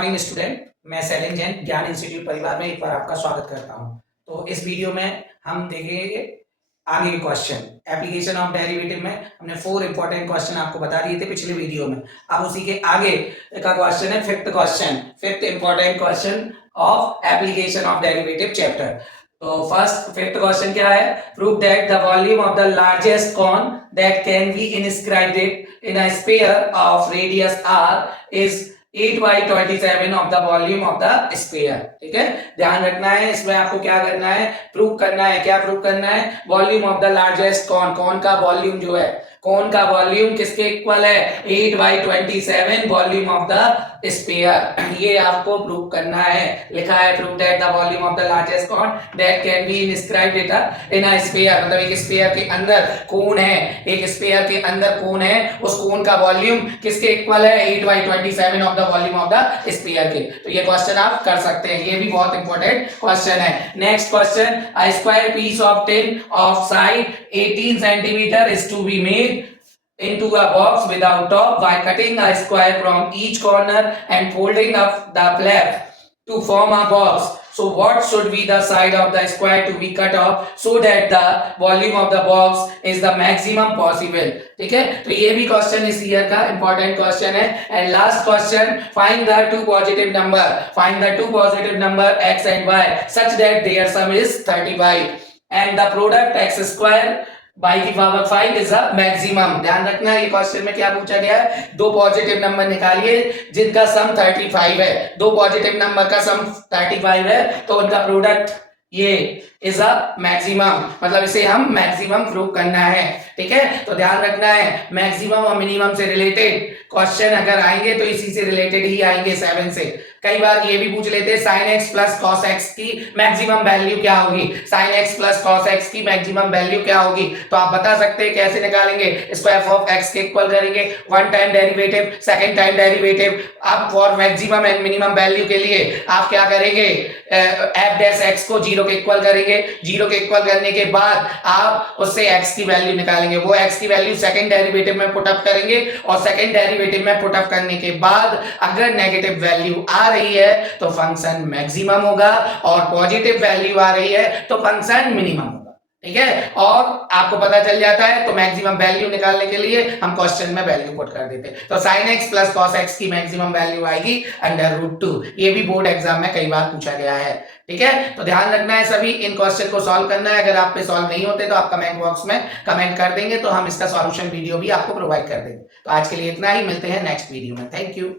Morning student, मैं शैलेंद्र जैन ज्ञान institute परिवार में एक बार आपका स्वागत करता हूं। तो इस वीडियो में हम देखेंगे आगे के क्वेश्चन। एप्लीकेशन ऑफ डेरिवेटिव में हमने 4 इंपॉर्टेंट क्वेश्चन आपको बता दिए थे पिछले वीडियो में। अब उसी के आगे का क्वेश्चन है fifth important question of application of derivative chapter. तो फिफ्थ क्वेश्चन क्या है? Prove that the volume of the largest cone that can be inscribed in a sphere of radius r is 8/27 of the volume of the sphere। ठीक है, ध्यान रखना है। इसमें आपको क्या करना है? प्रूव करना है। क्या प्रूव करना है? Volume of the largest cone का वॉल्यूम जो है, कौन का वॉल्यूम किसके इक्वल है? 8/27 वॉल्यूम ऑफ द स्फीयर। ये आपको प्रूव करना है। लिखा है prove that the volume of the largest cone that can be inscribed in a sphere. मतलब एक स्फीयर के अंदर कोन है, एक स्फीयर के अंदर कोन है, उस कोन का वॉल्यूम किसके इक्वल है? 8/27 of the volume of the sphere के। तो ये क्वेश्चन आप कर सकते हैं, ये भी बहुत इंपॉर्टेंट क्वेश्चन है। Next question, a square piece of tin of side 18 centimetre is to be made into a box without top by cutting a square from each corner and folding up the flap to form a box. So what should be the side of the square to be cut off so that the volume of the box is the maximum possible? ठीक है, तो ये भी question इस year का important question है। And last question, find the two positive number x and y such that their sum is 35 and the product x square by की power 5 is a maximum. ध्यान रखना है, ये क्वेश्चन में क्या पूछा गया है? दो पॉजिटिव नंबर निकालिए जिनका सम 35 है। दो पॉजिटिव नंबर का सम 35 है तो उनका प्रोडक्ट ये इज अ मैक्सिमम, मतलब इसे हम मैक्सिमम प्रूव करना है। ठीक है, तो ध्यान रखना है, मैक्सिमम और मिनिमम से रिलेटेड क्वेश्चन अगर आएंगे तो इसी से रिलेटेड ही आएंगे 7 से। कई बार ये भी पूछ लेते हैं sin x plus cos x की मैक्सिमम वैल्यू क्या होगी? sin x plus cos x की मैक्सिमम वैल्यू क्या होगी? तो आप बता सकते हैं कैसे निकालेंगे? स्क्वायर ऑफ x के इक्वल करेंगे, one time derivative, second time derivative. अब for maximum and minimum value के लिए आप क्या करेंगे? f डैश x को 0 के इक्वल करेंगे। 0 के इक्वल करने के बाद आप उससे x की वैल्यू निकालेंगे। वो x की वैल्यू सेकंड डेरिवेटिव में पुट अप करेंगे और सेकंड डेरिवेटिव में पुट अप करने के बाद अगर नेगेटिव वैल्यू आ रही है तो फंक्शन मैक्सिमम होगा और पॉजिटिव वैल्यू आ रही है तो फंक्शन मिनिमम होगा। ठीक है, और आपको पता चल जाता है तो मैक्सिमम वैल्यू निकालने के लिए हम क्वेश्चन में वैल्यू पुट कर देते हैं। तो sin x plus cos x की मैक्सिमम वैल्यू आएगी √2। ये भी बोर्ड एग्जाम में कई बार पूछा गया है। ठीक है, तो ध्यान रखना है सभी, इन क्वेश्चन को सॉल्व करना है। अगर आप पे सॉल्व नहीं होते तो आप कमेंट बॉक्स में कमेंट कर देंगे तो हम इसका सॉल्यूशन वीडियो भी आपको प्रोवाइड कर देंगे। तो आज के लिए इतना ही, मिलते हैं नेक्स्ट वीडियो में। Thank you.